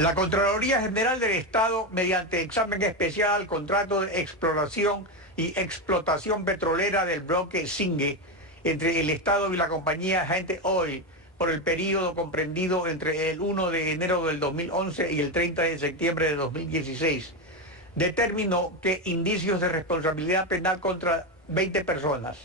La Contraloría General del Estado, mediante examen especial, contrato de exploración y explotación petrolera del bloque Singue entre el Estado y la compañía Gente Oil por el periodo comprendido entre el 1 de enero del 2011 y el 30 de septiembre de 2016, determinó que indicios de responsabilidad penal contra 20 personas,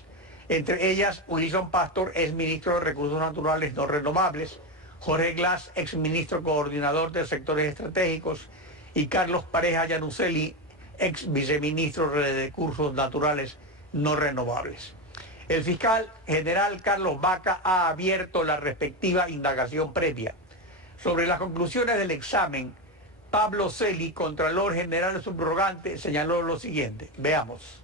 entre ellas Wilson Pastor, exministro de Recursos Naturales No Renovables, Jorge Glass, exministro coordinador de sectores estratégicos, y Carlos Pareja Yanuseli, ex viceministro de Recursos Naturales No Renovables. El fiscal general Carlos Vaca ha abierto la respectiva indagación previa. Sobre las conclusiones del examen, Pablo Celi, Contralor General Subrogante, señaló lo siguiente. Veamos.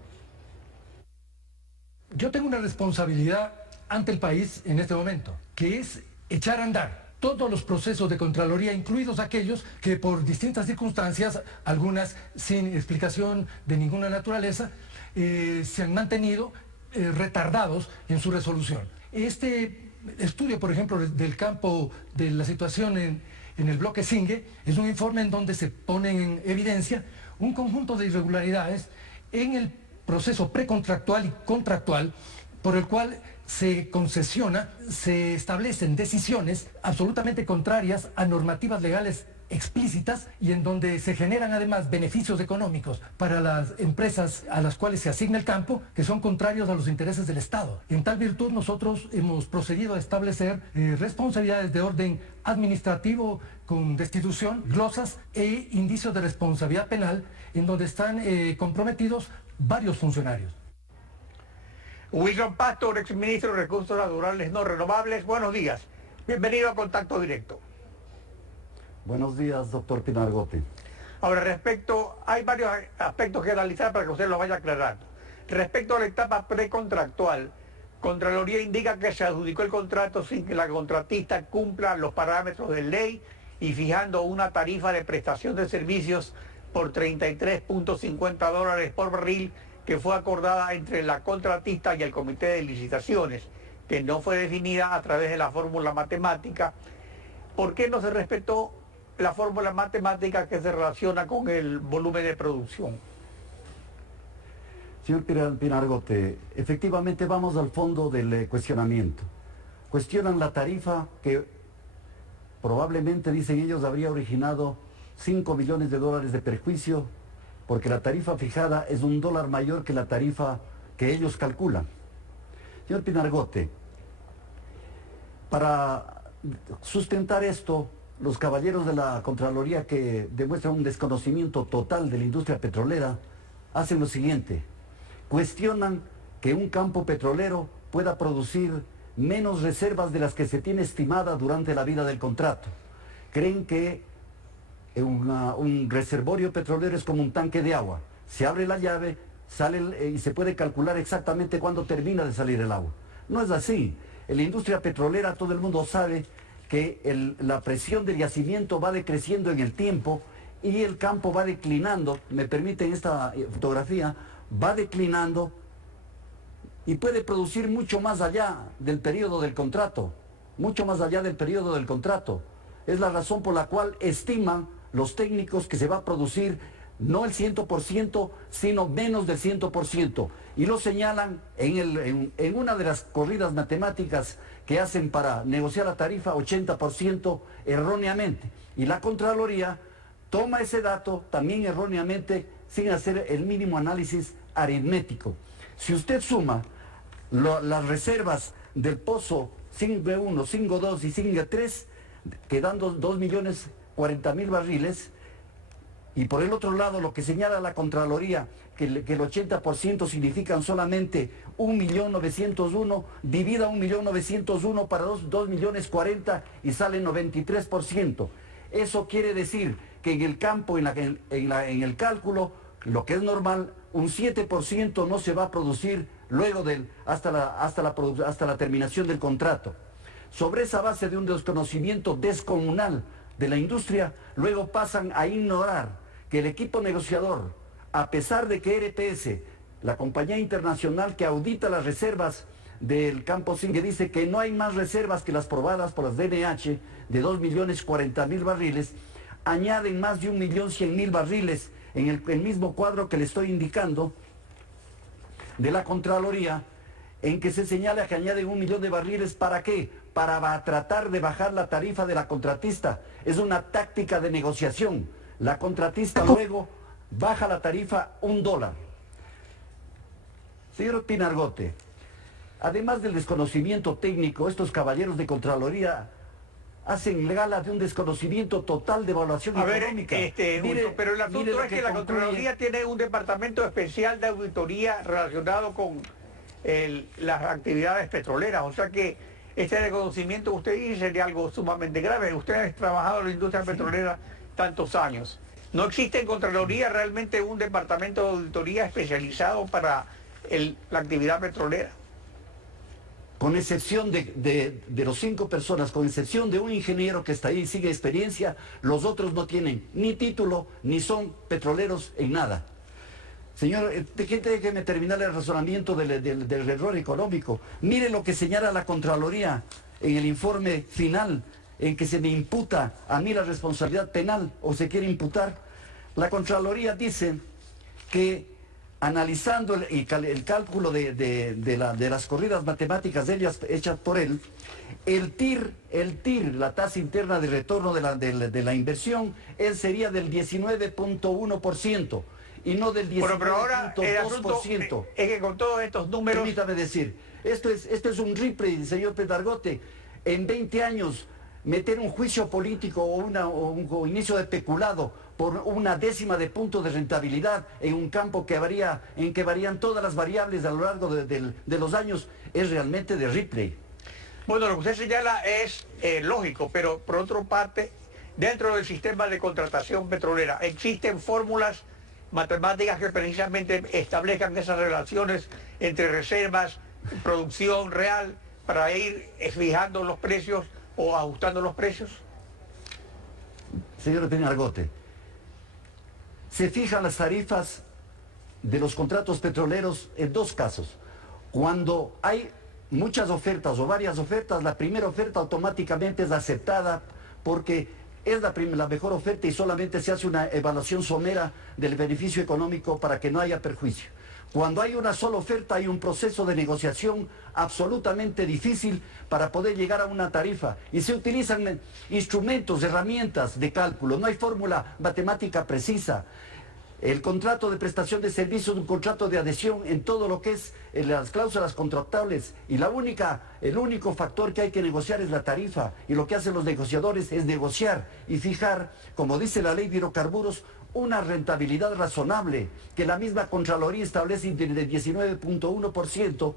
Yo tengo una responsabilidad ante el país en este momento, que es echar a andar todos los procesos de Contraloría, incluidos aquellos que por distintas circunstancias, algunas sin explicación de ninguna naturaleza, se han mantenido retardados en su resolución. Este estudio, por ejemplo, del campo de la situación en el bloque Singue, es un informe en donde se ponen en evidencia un conjunto de irregularidades en el proceso precontractual y contractual por el cual se concesiona, se establecen decisiones absolutamente contrarias a normativas legales explícitas y en donde se generan además beneficios económicos para las empresas a las cuales se asigna el campo que son contrarios a los intereses del Estado. En tal virtud nosotros hemos procedido a establecer responsabilidades de orden administrativo con destitución, glosas e indicios de responsabilidad penal en donde están comprometidos varios funcionarios. Wilson Pastor, exministro de Recursos Naturales No Renovables, buenos días. Bienvenido a Contacto Directo. Buenos días, doctor Pinargote. Ahora, hay varios aspectos que analizar para que usted los vaya aclarando. Respecto a la etapa precontractual, Contraloría indica que se adjudicó el contrato sin que la contratista cumpla los parámetros de ley y fijando una tarifa de prestación de servicios por $33.50 por barril que fue acordada entre la contratista y el Comité de Licitaciones, que no fue definida a través de la fórmula matemática. ¿Por qué no se respetó la fórmula matemática que se relaciona con el volumen de producción? Señor Pinargote, efectivamente vamos al fondo del cuestionamiento. Cuestionan la tarifa que probablemente, dicen ellos, habría originado $5 millones de perjuicio porque la tarifa fijada es $1 mayor que la tarifa que ellos calculan. Señor Pinargote, para sustentar esto, los caballeros de la Contraloría, que demuestran un desconocimiento total de la industria petrolera, hacen lo siguiente: cuestionan que un campo petrolero pueda producir menos reservas de las que se tiene estimada durante la vida del contrato. Creen que un reservorio petrolero es como un tanque de agua. Se abre la llave, sale y se puede calcular exactamente cuándo termina de salir el agua. No es así. En la industria petrolera todo el mundo sabe que la presión del yacimiento va decreciendo en el tiempo y el campo va declinando. Me permiten esta fotografía, va declinando y puede producir mucho más allá del periodo del contrato, mucho más allá del periodo del contrato. Es la razón por la cual estiman los técnicos que se va a producir no el 100%, sino menos del 100%. Y lo señalan en una de las corridas matemáticas que hacen para negociar la tarifa, 80% erróneamente. Y la Contraloría toma ese dato también erróneamente sin hacer el mínimo análisis aritmético. Si usted suma las reservas del pozo Singue 1, Singue 2 y Singue 3, quedando 2.040.000 barriles, y por el otro lado lo que señala la Contraloría, que el 80% significan solamente 1.901.000, divida 1.901.000 para 2.040.000 y sale 93%. Eso quiere decir que en el campo, en el cálculo, lo que es normal, un 7% no se va a producir luego hasta la terminación del contrato. Sobre esa base de un desconocimiento descomunal de la industria, luego pasan a ignorar que el equipo negociador, a pesar de que RPS, la compañía internacional que audita las reservas del campo Singue, dice que no hay más reservas que las probadas por las DNH de 2.040.000 barriles, añaden más de 1.100.000 barriles en el mismo cuadro que le estoy indicando de la Contraloría, en que se señala que añaden 1 millón de barriles. ¿Para qué? Para tratar de bajar la tarifa de la contratista. Es una táctica de negociación. La contratista luego baja la tarifa $1. Señor Pinargote, además del desconocimiento técnico, estos caballeros de Contraloría hacen gala de un desconocimiento total de evaluación económica. Pero el asunto es que la Contraloría tiene un departamento especial de auditoría relacionado con las actividades petroleras, o sea que este desconocimiento, usted dice, sería algo sumamente grave. Usted ha trabajado en la industria petrolera tantos años. ¿No existe en Contraloría realmente un departamento de auditoría especializado para la actividad petrolera? Con excepción de los 5 personas, con excepción de un ingeniero que está ahí y sigue experiencia, los otros no tienen ni título, ni son petroleros en nada. Señor, déjeme terminar el razonamiento del error económico. Mire lo que señala la Contraloría en el informe final, en que se me imputa a mí la responsabilidad penal, o se quiere imputar. La Contraloría dice que, analizando el cálculo de las corridas matemáticas de ellas hechas por él, el TIR, la tasa interna de retorno de la inversión, él sería del 19.1%. Y no del 19.2%. Pero ahora el asunto es que con todos estos números... Permítame decir, esto es un replay, señor Pinargote. En 20 años, meter un juicio político o un inicio de peculado por 1/10 de punto de rentabilidad en un campo en que varían todas las variables a lo largo de los años, es realmente de replay. Bueno, lo que usted señala es lógico, pero por otra parte, dentro del sistema de contratación petrolera, existen fórmulas matemáticas que precisamente establezcan esas relaciones entre reservas, producción real, para ir fijando los precios o ajustando los precios. Señor Pinargote, se fijan las tarifas de los contratos petroleros en 2 casos. Cuando hay muchas ofertas o varias ofertas, la primera oferta automáticamente es aceptada porque es la mejor oferta y solamente se hace una evaluación somera del beneficio económico para que no haya perjuicio. Cuando hay una sola oferta hay un proceso de negociación absolutamente difícil para poder llegar a una tarifa y se utilizan instrumentos, herramientas de cálculo, no hay fórmula matemática precisa. El contrato de prestación de servicios es un contrato de adhesión en todo lo que es las cláusulas contractables y el único factor que hay que negociar es la tarifa, y lo que hacen los negociadores es negociar y fijar, como dice la ley de hidrocarburos, una rentabilidad razonable que la misma Contraloría establece de 19.1%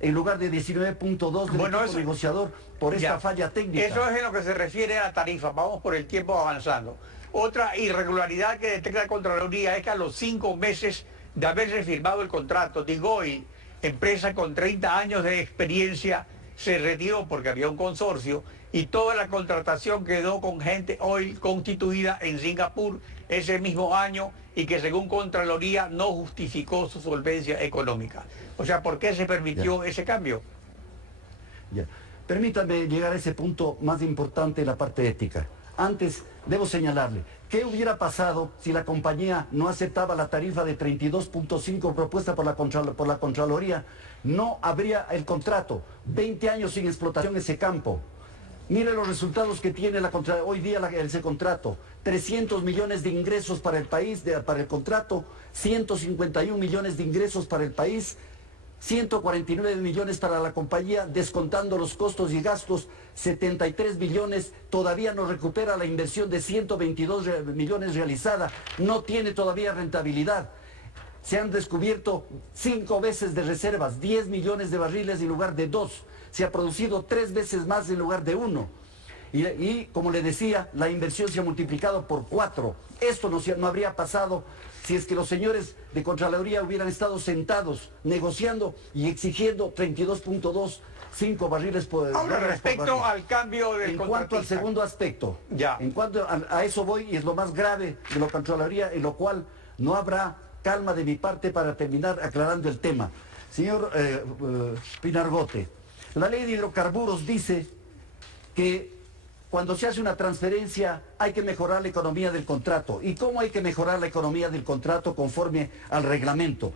en lugar de 19.2% del equipo negociador por esta falla técnica. Eso es en lo que se refiere a la tarifa. Vamos por el tiempo avanzando. Otra irregularidad que detecta la Contraloría es que a los 5 meses de haberse firmado el contrato, Digoil, empresa con 30 años de experiencia, se retiró porque había un consorcio y toda la contratación quedó con Gente Oil constituida en Singapur ese mismo año y que según Contraloría no justificó su solvencia económica. O sea, ¿por qué se permitió ese cambio? Permítame llegar a ese punto más importante en la parte ética. Antes, debo señalarle, ¿qué hubiera pasado si la compañía no aceptaba la tarifa de 32.5 propuesta por la Contraloría? No habría el contrato, 20 años sin explotación ese campo. Mire los resultados que tiene hoy día ese contrato, 300 millones de ingresos para el país, para el contrato, 151 millones de ingresos para el país, 149 millones para la compañía, descontando los costos y gastos, 73 millones, todavía no recupera la inversión de 122 millones realizada, no tiene todavía rentabilidad. Se han descubierto 5 veces de reservas, 10 millones de barriles en lugar de 2. Se ha producido 3 veces más en lugar de 1. Y como le decía, la inversión se ha multiplicado por 4. Esto no habría pasado si es que los señores de Contraloría hubieran estado sentados, negociando y exigiendo 32.25 barriles por... Ahora, respecto al cambio del En cuanto al segundo aspecto, ya. En cuanto a eso voy, y es lo más grave de la Contraloría, en lo cual no habrá calma de mi parte para terminar aclarando el tema. Señor Pinargote, la ley de hidrocarburos dice que cuando se hace una transferencia hay que mejorar la economía del contrato. ¿Y cómo hay que mejorar la economía del contrato conforme al reglamento?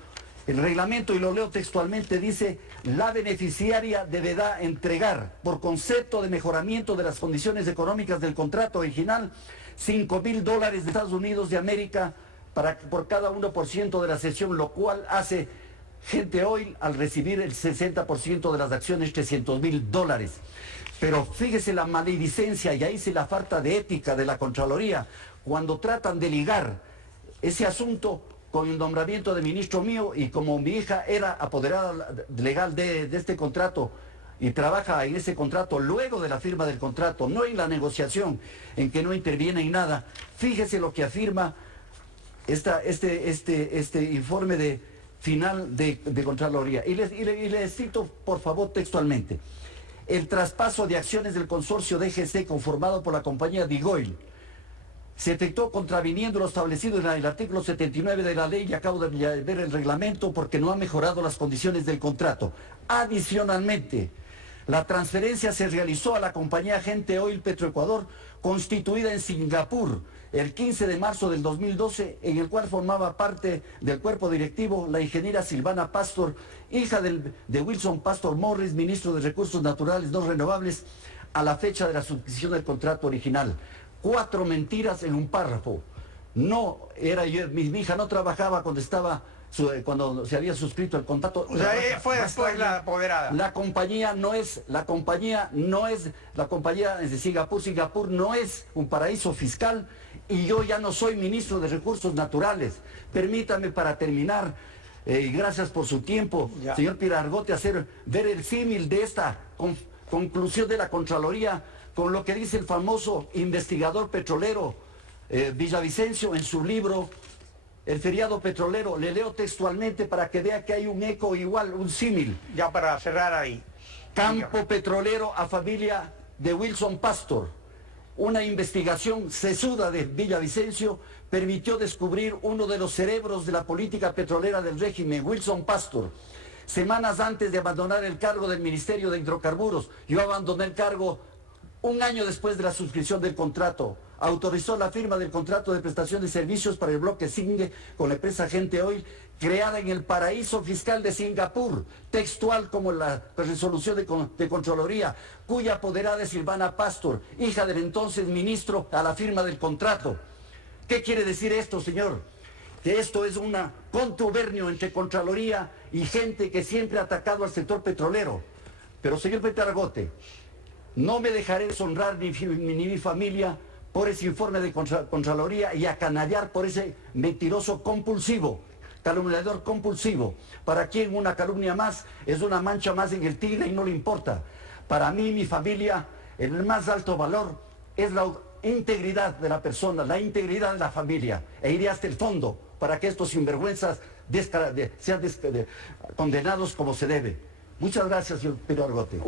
El reglamento, y lo leo textualmente, dice: la beneficiaria deberá entregar, por concepto de mejoramiento de las condiciones económicas del contrato original, $5,000 de Estados Unidos de América por cada 1% de la cesión, lo cual hace Gente Oil, al recibir el 60% de las acciones, $300,000. Pero fíjese la maledicencia, y ahí sí la falta de ética de la Contraloría, cuando tratan de ligar ese asunto con el nombramiento de ministro mío, y como mi hija era apoderada legal de este contrato y trabaja en ese contrato luego de la firma del contrato, no en la negociación, en que no interviene en nada. Fíjese lo que afirma este informe final de Contraloría. Y les cito, por favor, textualmente: el traspaso de acciones del consorcio DGC conformado por la compañía DIGOIL se efectuó contraviniendo lo establecido en el artículo 79 de la ley, y acabo de ver el reglamento, porque no ha mejorado las condiciones del contrato. Adicionalmente, la transferencia se realizó a la compañía Gente Oil Petroecuador, constituida en Singapur, el 15 de marzo del 2012, en el cual formaba parte del cuerpo directivo la ingeniera Silvana Pastor, hija de Wilson Pastor Morris, ministro de Recursos Naturales No Renovables, a la fecha de la suscripción del contrato original. 4 mentiras en un párrafo. No era yo, mi hija no trabajaba cuando se había suscrito el contrato. O sea, fue después la apoderada. La compañía de Singapur no es un paraíso fiscal, y yo ya no soy ministro de Recursos Naturales. Permítame, para terminar, y gracias por su tiempo, señor Pirargote, ver el símil de esta conclusión de la Contraloría con lo que dice el famoso investigador petrolero Villavicencio en su libro El feriado petrolero. Le leo textualmente para que vea que hay un eco igual, un símil. Ya para cerrar ahí. Campo petrolero a familia de Wilson Pastor. Una investigación sesuda de Villavicencio permitió descubrir uno de los cerebros de la política petrolera del régimen, Wilson Pastor. Semanas antes de abandonar el cargo del Ministerio de Hidrocarburos, yo abandoné el cargo un año después de la suscripción del contrato. Autorizó la firma del contrato de prestación de servicios para el bloque Singue con la empresa Gente Oil, creada en el paraíso fiscal de Singapur, textual como la resolución de Contraloría, cuya apoderada es Silvana Pastor, hija del entonces ministro, a la firma del contrato. ¿Qué quiere decir esto, señor? Que esto es un contubernio entre Contraloría y gente que siempre ha atacado al sector petrolero. Pero, señor Pirargote, no me dejaré deshonrar ni mi familia por ese informe de Contraloría, y acanallar por ese mentiroso compulsivo, calumniador compulsivo, para quien una calumnia más es una mancha más en el tigre y no le importa. Para mí y mi familia, el más alto valor es la integridad de la persona, la integridad de la familia, e iré hasta el fondo para que estos sinvergüenzas sean condenados como se debe. Muchas gracias, señor Pirargote.